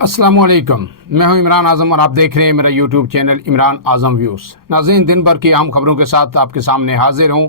अस्सलामुअलैकुम, मैं हूं इमरान आज़म और आप देख रहे हैं मेरा यूट्यूब चैनल इमरान आज़म व्यूज़। नाज़रीन, दिन भर की अहम खबरों के साथ आपके सामने हाजिर हूं।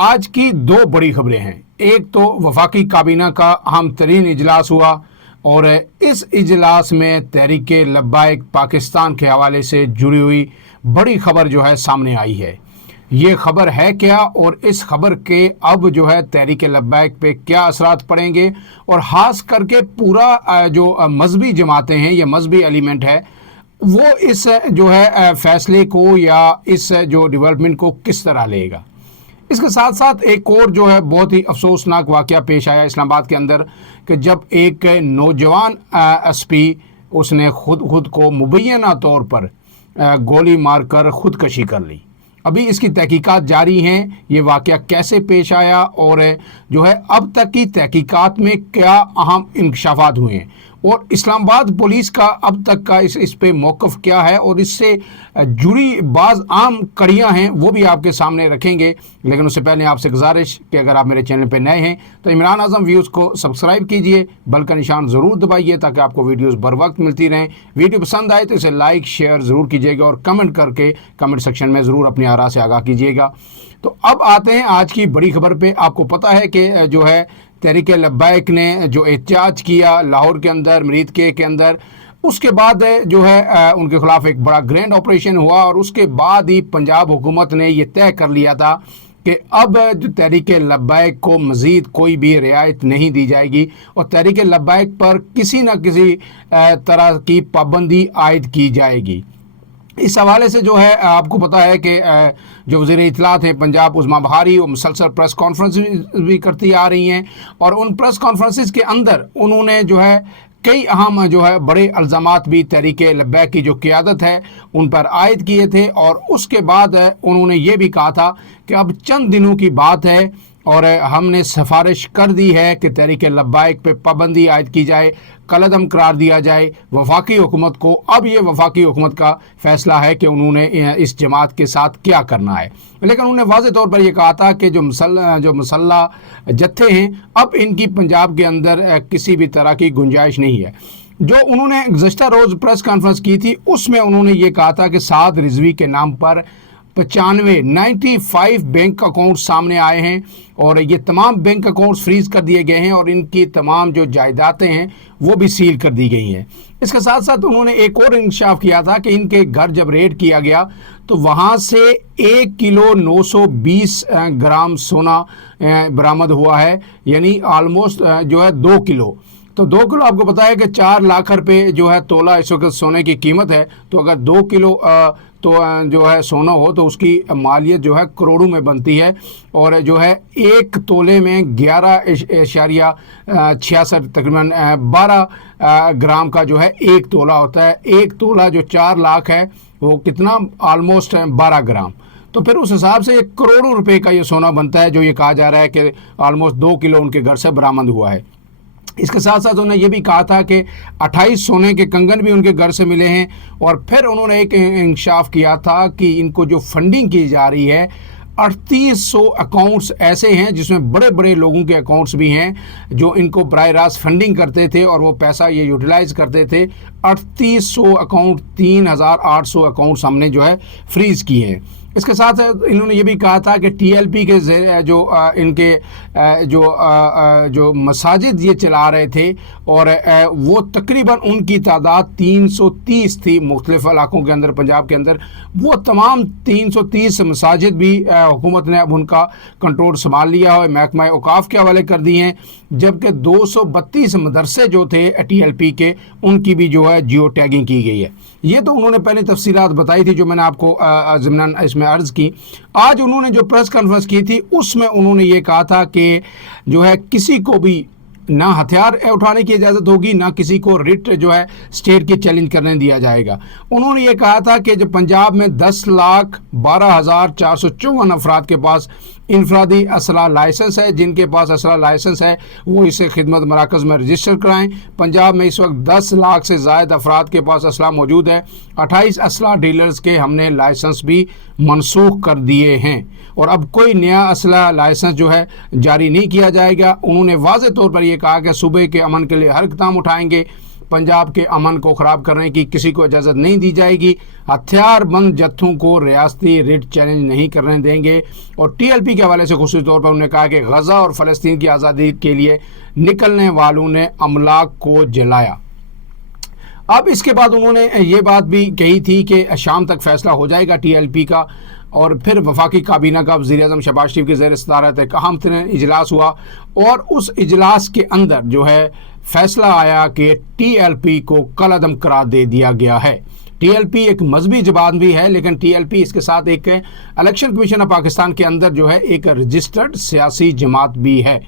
आज की दो बड़ी खबरें हैं। एक तो वफाकी काबीना का अहम तरीन इजलास हुआ और इस इजलास में तहरीक लब्बाइक पाकिस्तान के हवाले से जुड़ी हुई बड़ी खबर जो है सामने आई है। ये खबर है क्या और इस खबर के अब जो है तहरीक लब्बाइक पे क्या असरात पड़ेंगे, और ख़ास करके पूरा जो मजहबी जमातें हैं, ये मजहबी एलिमेंट है, वो इस जो है फैसले को या इस जो डेवलपमेंट को किस तरह लेगा। इसके साथ साथ एक और जो है बहुत ही अफसोसनाक वाक़या पेश आया इस्लामाबाद के अंदर कि जब एक नौजवान एसपी उसने खुद को मुबैना तौर पर गोली मारकर ख़ुदकशी कर ली। अभी इसकी तहकीकात जारी हैं, ये वाक़या कैसे पेश आया और जो है अब तक की तहकीकात में क्या अहम इंकशाफात हुए हैं और इस्लामाबाद पुलिस का अब तक का इस पे मौक़िफ़ क्या है और इससे जुड़ी बाज़ आम कड़ियाँ हैं वो भी आपके सामने रखेंगे। लेकिन उससे पहले आपसे गुजारिश कि अगर आप मेरे चैनल पे नए हैं तो इमरान आज़म व्यूज़ को सब्सक्राइब कीजिए, बेल का निशान ज़रूर दबाइए ताकि आपको वीडियोस बर वक्त मिलती रहें। वीडियो पसंद आए तो इसे लाइक शेयर ज़रूर कीजिएगा और कमेंट करके कमेंट सेक्शन में ज़रूर अपनी आरा से आगाह कीजिएगा। तो अब आते हैं आज की बड़ी खबर पे। आपको पता है कि जो है तहरीक लब्बाइक ने जो एहतजाज किया लाहौर के अंदर, मरीदके के अंदर, उसके बाद जो है उनके खिलाफ एक बड़ा ग्रैंड ऑपरेशन हुआ और उसके बाद ही पंजाब हुकूमत ने यह तय कर लिया था कि अब जो तहरीक लब्बाइक को मज़ीद कोई भी रियायत नहीं दी जाएगी और तहरीक लब्बाइक पर किसी न किसी तरह की पाबंदी आयद की जाएगी। इस हवाले से जो है आपको पता है कि जो वज़ीर इत्तलात हैं पंजाब उज़मा बहारी, वो मुसलसल प्रेस कॉन्फ्रेंस भी करती आ रही हैं और उन प्रेस कॉन्फ्रेंसेस के अंदर उन्होंने जो है कई अहम जो है बड़े इल्ज़ामात भी तहरीक लब्बाइक की जो क़यादत है उन पर आयद किए थे। और उसके बाद उन्होंने ये भी कहा था कि अब चंद दिनों की बात है और हमने सिफारिश कर दी है कि तहरीक लब्बाइक पे पाबंदी आयद की जाए, कलअदम करार दिया जाए वफाकी हुकूमत को। अब ये वफाकी हुकूमत का फ़ैसला है कि उन्होंने इस जमात के साथ क्या करना है। लेकिन उन्होंने वाज़े तौर पर यह कहा था कि जो मुसल्लह जत्थे हैं अब इनकी पंजाब के अंदर किसी भी तरह की गुंजाइश नहीं है। जो उन्होंने गुज़श्ता रोज़ प्रेस कॉन्फ्रेंस की थी उसमें उन्होंने ये कहा था कि साद रिजवी के नाम पर 95 बैंक अकाउंट सामने आए हैं और ये तमाम बैंक अकाउंट्स फ्रीज़ कर दिए गए हैं और इनकी तमाम जो जायदादें हैं वो भी सील कर दी गई हैं। इसके साथ साथ उन्होंने एक और इंकशाफ किया था कि इनके घर जब रेड किया गया तो वहाँ से 1 किलो 920 ग्राम सोना बरामद हुआ है, यानी आलमोस्ट जो है 2 किलो। तो 2 किलो आपको पता है कि 4 लाख रुपए जो है तोला इस वक्त सोने की कीमत है। तो अगर 2 किलो तो जो है सोना हो तो उसकी मालियत जो है करोड़ों में बनती है और जो है 1 तोले में 11.66 तकरीबन 12 ग्राम का जो है 1 तोला होता है। 1 तोला जो 4 लाख है वो कितना ऑलमोस्ट 12 ग्राम। तो फिर उस हिसाब से 1 करोड़ रुपए का ये सोना बनता है जो ये कहा जा रहा है कि ऑलमोस्ट 2 किलो उनके घर से बरामद हुआ है। इसके साथ साथ उन्होंने ये भी कहा था कि 28 सोने के कंगन भी उनके घर से मिले हैं और फिर उन्होंने एक इंकशाफ किया था कि इनको जो फंडिंग की जा रही है 3800 अकाउंट्स ऐसे हैं जिसमें बड़े बड़े लोगों के अकाउंट्स भी हैं जो इनको बराह रास्त फंडिंग करते थे और वो पैसा ये यूटिलाइज करते थे। 3800 अकाउंट 3800 अकाउंट्स हमने जो है फ्रीज़ किए हैं। इसके साथ इन्होंने ये भी कहा था कि टीएलपी के जो इनके जो मसाजिद ये चला रहे थे और वो तकरीबन उनकी तादाद 330 थी मुख्तलिफ इलाकों के अंदर पंजाब के अंदर। वो तमाम 330 मसाजिद भी हुकूमत ने अब उनका कंट्रोल संभाल लिया है, महकमा औकाफ के हवाले कर दिए हैं। जबकि 232 मदरसे जो थे टीएलपी के उनकी भी जो है जियो टैगिंग की गई है। ये तो उन्होंने पहले तफसीलात बताई थी जो मैंने आपको ज़िमनन इसमें अर्ज़ की। आज उन्होंने जो प्रेस कॉन्फ्रेंस की थी उसमें उन्होंने ये कहा था कि जो है किसी को भी ना हथियार उठाने की इजाज़त होगी, ना किसी को रिट जो है स्टेट की चैलेंज करने दिया जाएगा। उन्होंने ये कहा था कि जो पंजाब में 10,12,454 अफराद के पास इनफरादी असला लाइसेंस है, जिनके पास असला लाइसेंस है वो इसे खिदमत मराकज़ में रजिस्टर कराएं। पंजाब में इस वक्त 10 लाख से ज़ायद अफराद के पास असला मौजूद है। 28 असला डीलर्स के हमने लाइसेंस भी मनसूख कर दिए हैं और अब कोई नया असला लाइसेंस जो है जारी नहीं किया जाएगा। उन्होंने वाज़े तौर पर यह कहा कि सूबे के अमन के लिए हर इक़दाम उठाएंगे। पंजाब के अमन को ख़राब करने की किसी को इजाज़त नहीं दी जाएगी। हथियार बंद जत्थों को रियासती रिट चैलेंज नहीं करने देंगे। और TLP के हवाले से खुसूसी तौर पर उन्होंने कहा कि गज़ा और फ़लस्तीन की आज़ादी के लिए निकलने वालों ने अमलाक को जलाया। अब इसके बाद उन्होंने ये बात भी कही थी कि शाम तक फैसला हो जाएगा TLP का। और फिर वफाकी काबीना का वज़ीर-ए-आज़म शहबाज शरीफ की ज़ेर सदारत एक अहम तरीन इजलास हुआ और उस इजलास के अंदर जो है फैसला आया कि TLP को कलअदम करार दे दिया गया है। TLP एक मजहबी जमात भी है, लेकिन TLP इसके साथ एक इलेक्शन कमीशन ऑफ पाकिस्तान के अंदर जो है एक रजिस्टर्ड सियासी जमात भी है।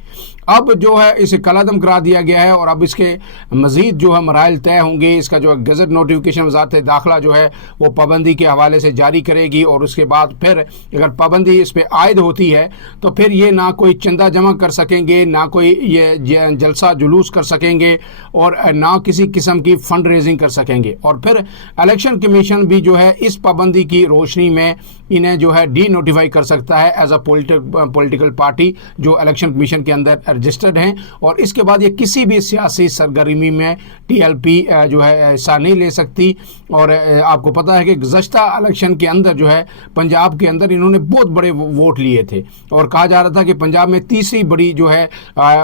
अब जो है इसे कलअदम करा दिया गया है और अब इसके मज़ीद जो है मराइल तय होंगे। इसका जो गज़ट नोटिफिकेशन वज़ारत दाखिला जो है वो पाबंदी के हवाले से जारी करेगी और उसके बाद फिर अगर पाबंदी इस पर आयद होती है तो फिर ये ना कोई चंदा जमा कर सकेंगे, ना कोई ये जलसा जुलूस कर सकेंगे और ना किसी किस्म की फ़ंड रेजिंग कर सकेंगे। और फिर इलेक्शन कमीशन भी जो है इस पाबंदी की रोशनी में इन्हें जो है डी नोटिफाई कर सकता है एज अ पॉलिटिकल पार्टी जो इलेक्शन कमीशन के अंदर रजिस्टर्ड हैं। और इसके बाद ये किसी भी सियासी सरगर्मी में TLP जो है हिस्सा नहीं ले सकती। और आपको पता है कि गुज़श्ता इलेक्शन के अंदर जो है पंजाब के अंदर इन्होंने बहुत बड़े वोट लिए थे और कहा जा रहा था कि पंजाब में तीसरी बड़ी जो है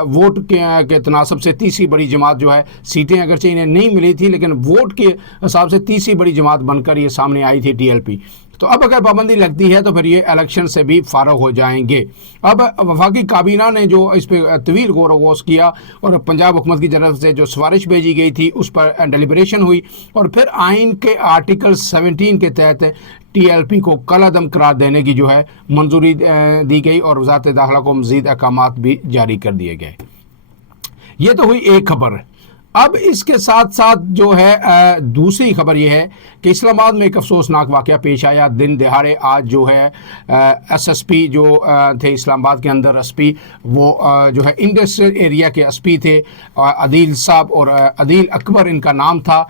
वोट के तनासब से तीसरी बड़ी जमात जो है, सीटें अगरचे इन्हें नहीं मिली थी लेकिन वोट के हिसाब से तीसरी बड़ी जमात बनकर ये सामने आई थी TLP। तो अब अगर पाबंदी लगती है तो फिर ये इलेक्शन से भी फारग हो जाएंगे। अब वफाकी काबीना ने जो इस पर तवील गौर वगोस किया और पंजाब हुकूमत की तरफ से जो सिफारिश भेजी गई थी उस पर डेलिब्रेशन हुई और फिर आइन के आर्टिकल 17 के तहत TLP को कलअदम करार देने की जो है मंजूरी दी गई और वज़ारत दाखिला को मज़ीद अहकामात भी जारी कर दिए गए। ये तो हुई एक खबर। अब इसके साथ साथ जो है दूसरी खबर ये है कि इस्लामाबाद में एक अफसोसनाक वाक़या पेश आया। दिन दिहाड़े आज जो है SSP जो थे इस्लामाबाद के अंदर SP, वो जो है इंडस्ट्रियल एरिया के SP थे अदील साहब और अदील अकबर इनका नाम था।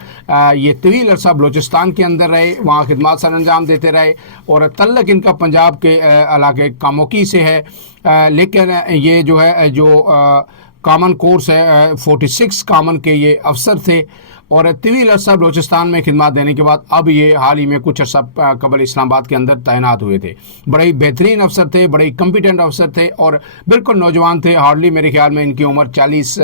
ये तवील अरसा बलूचिस्तान के अंदर रहे, वहाँ खिदमत सर अंजाम देते रहे और तल्लक इनका पंजाब के इलाके कामोकी से है। लेकिन ये जो है जो कॉमन कोर्स है 46 कॉमन के ये अफसर थे और तवील अरसा बलूचिस्तान में खिदमत देने के बाद अब ये हाल ही में कुछ अर्सा कबल इस्लामाबाद के अंदर तैनात हुए थे। बड़े ही बेहतरीन अफसर थे, बड़े ही कम्पिटेंट अफसर थे और बिल्कुल नौजवान थे। हार्डली मेरे ख्याल में इनकी उम्र 40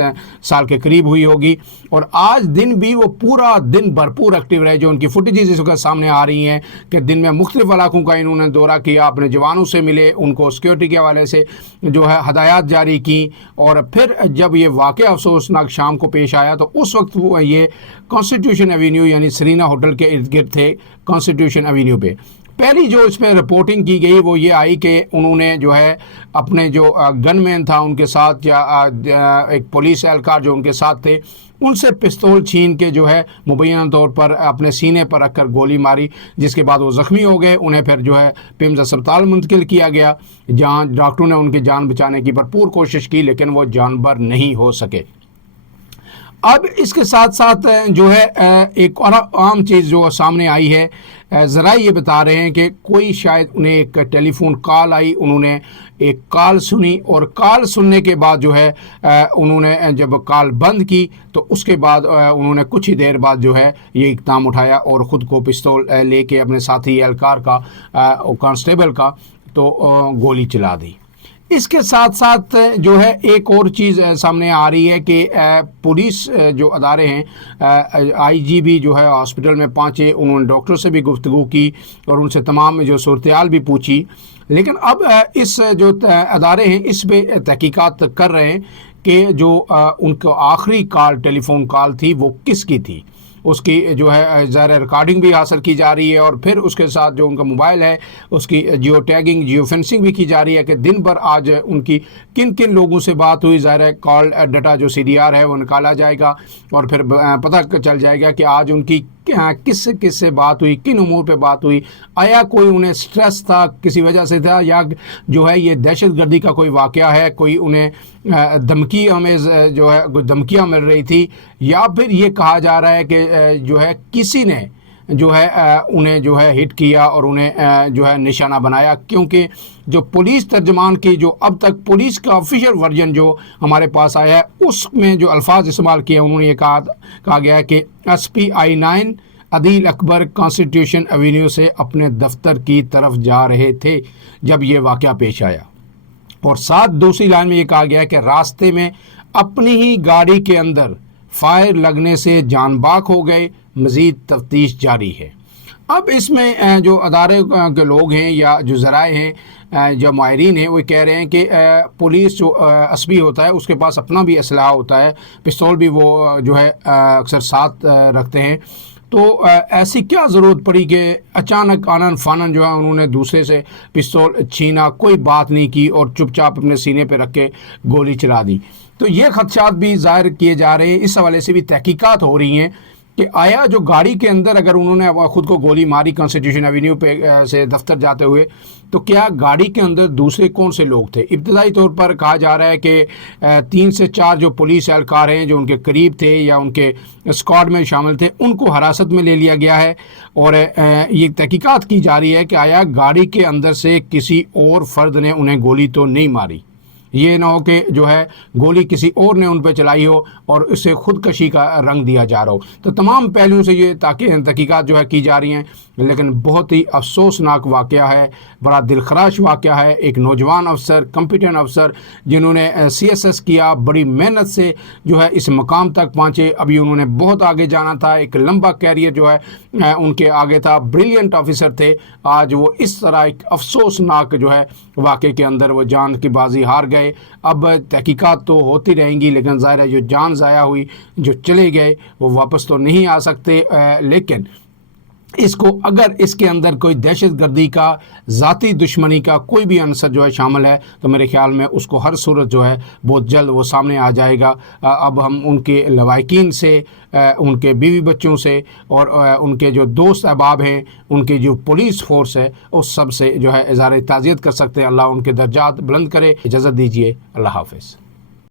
साल के करीब हुई होगी और आज दिन भी वो पूरा दिन भरपूर एक्टिव रहे। जो उनकी फुटेजेस इस वक्त सामने आ रही हैं कि दिन में मुख्तलिफ इलाकों का इन्होंने दौरा किया, अपने जवानों से मिले, उनको सिक्योरिटी के हवाले से जो है हदायत जारी की और फिर जब ये वाक़या अफसोसनाक शाम को पेश आया तो उस वक्त वो ये कॉन्स्टिट्यूशन एवेन्यू यानी सरीना होटल के इर्द गिर्द थे। कॉन्स्टिट्यूशन एवेन्यू पे पहली जो इस पर रिपोर्टिंग की गई वो ये आई कि उन्होंने जो है अपने जो गनमैन था उनके साथ या एक पुलिस एहलकार जो उनके साथ थे उनसे पिस्तौल छीन के जो है मुबैना तौर पर अपने सीने पर रखकर गोली मारी, जिसके बाद वो ज़ख्मी हो गए। उन्हें फिर जो है पिम्स अस्पताल मुंतकिल किया गया जहाँ डॉक्टरों ने उनकी जान बचाने की भरपूर कोशिश की लेकिन वो जानबर नहीं हो सके। अब इसके साथ साथ जो है एक और आम चीज़ जो सामने आई है, ज़रा ये बता रहे हैं कि कोई शायद उन्हें एक टेलीफोन कॉल आई, उन्होंने एक कॉल सुनी और कॉल सुनने के बाद जो है उन्होंने जब कॉल बंद की तो उसके बाद उन्होंने कुछ ही देर बाद जो है ये इक़दाम उठाया और ख़ुद को पिस्तौल लेके अपने साथी एहलकार का कांस्टेबल का तो गोली चला दी। इसके साथ साथ जो है एक और चीज़ सामने आ रही है कि पुलिस जो अदारे हैं IGB जो है हॉस्पिटल में पहुँचे, उन्होंने डॉक्टर से भी गुफ्तगू की और उनसे तमाम जो सूरत-ए-हाल भी पूछी। लेकिन अब इस जो अदारे हैं इस पे तहकीकात कर रहे हैं कि जो उनको आखिरी कॉल टेलीफोन कॉल थी वो किसकी थी, उसकी जो है ज़ाहिर रिकॉर्डिंग भी हासिल की जा रही है और फिर उसके साथ जो उनका मोबाइल है उसकी जियो टैगिंग जियो फेंसिंग भी की जा रही है कि दिन भर आज उनकी किन किन लोगों से बात हुई। ज़ाहिर कॉल डाटा जो CDR है वो निकाला जाएगा और फिर पता चल जाएगा कि आज उनकी किस किस से बात हुई, किन उमूर पे बात हुई, आया कोई उन्हें स्ट्रेस था किसी वजह से था या जो है ये दहशतगर्दी का कोई वाक़या है, कोई उन्हें धमकी हमें जो है कोई धमकियाँ मिल रही थी, या फिर ये कहा जा रहा है कि जो है किसी ने جو ہے انہیں جو ہے ہٹ کیا اور انہیں جو ہے نشانہ بنایا، کیونکہ جو پولیس ترجمان کی جو اب تک پولیس کا آفیشیل ورژن جو ہمارے پاس آیا ہے اس میں جو الفاظ استعمال کیے انہوں نے یہ کہا گیا ہے کہ SPI-9 عدیل اکبر کانسٹیٹیوشن ایونیو سے اپنے دفتر کی طرف جا رہے تھے جب یہ واقعہ پیش آیا، اور ساتھ دوسری لائن میں یہ کہا گیا ہے کہ راستے میں اپنی ہی گاڑی کے اندر فائر لگنے سے جان باک ہو گئے، مزید تفتیش جاری ہے۔ اب اس میں جو ادارے کے لوگ ہیں یا جو ذرائع ہیں، جو ماہرین ہیں، وہ کہہ رہے ہیں کہ پولیس جو SB ہوتا ہے اس کے پاس اپنا بھی اسلحہ ہوتا ہے، پستول بھی وہ جو ہے اکثر ساتھ رکھتے ہیں، تو ایسی کیا ضرورت پڑی کہ اچانک آنن فانن جو ہے انہوں نے دوسرے سے پستول چھینا، کوئی بات نہیں کی اور چپ چاپ اپنے سینے پہ رکھ کے گولی چلا دی۔ تو یہ خدشات بھی ظاہر کیے جا رہے ہیں، اس حوالے سے بھی تحقیقات ہو رہی ہیں کہ آیا جو گاڑی کے اندر اگر انہوں نے خود کو گولی ماری کانسٹیٹیوشن ایونیو پہ سے دفتر جاتے ہوئے، تو کیا گاڑی کے اندر دوسرے کون سے لوگ تھے؟ ابتدائی طور پر کہا جا رہا ہے کہ 3 سے 4 جو پولیس اہلکار ہیں جو ان کے قریب تھے یا ان کے اسکواڈ میں شامل تھے، ان کو حراست میں لے لیا گیا ہے، اور یہ تحقیقات کی جا رہی ہے کہ آیا گاڑی کے اندر سے کسی اور فرد نے انہیں گولی تو نہیں ماری، یہ نہ ہو کہ جو ہے گولی کسی اور نے ان پہ چلائی ہو اور اسے خودکشی کا رنگ دیا جا رہا ہو۔ تو تمام پہلوؤں سے یہ تحقیقات جو ہے کی جا رہی ہیں، لیکن بہت ہی افسوسناک واقعہ ہے، بڑا دلخراش واقعہ ہے۔ ایک نوجوان افسر، کمپیٹنٹ افسر جنہوں نے CSS کیا، بڑی محنت سے جو ہے اس مقام تک پہنچے، ابھی انہوں نے بہت آگے جانا تھا، ایک لمبا کیریئر جو ہے ان کے آگے تھا، بریلینٹ آفیسر تھے، آج وہ اس طرح ایک افسوسناک جو ہے واقعے کے اندر وہ جان کی بازی ہار گئے۔ اب تحقیقات تو ہوتی رہیں گی، لیکن ظاہر ہے جو جان ضائع ہوئی، جو چلے گئے، وہ واپس تو نہیں آ سکتے، لیکن اس کو اگر اس کے اندر کوئی دہشت گردی کا، ذاتی دشمنی کا کوئی بھی عنصر جو ہے شامل ہے، تو میرے خیال میں اس کو ہر صورت جو ہے بہت جلد وہ سامنے آ جائے گا۔ اب ہم ان کے لواحقین سے، ان کے بیوی بچوں سے اور ان کے جو دوست احباب ہیں، ان کے جو پولیس فورس ہے، اس سب سے جو ہے اظہار تعزیت کر سکتے ہیں۔ اللہ ان کے درجات بلند کرے۔ اجازت دیجیے، اللہ حافظ۔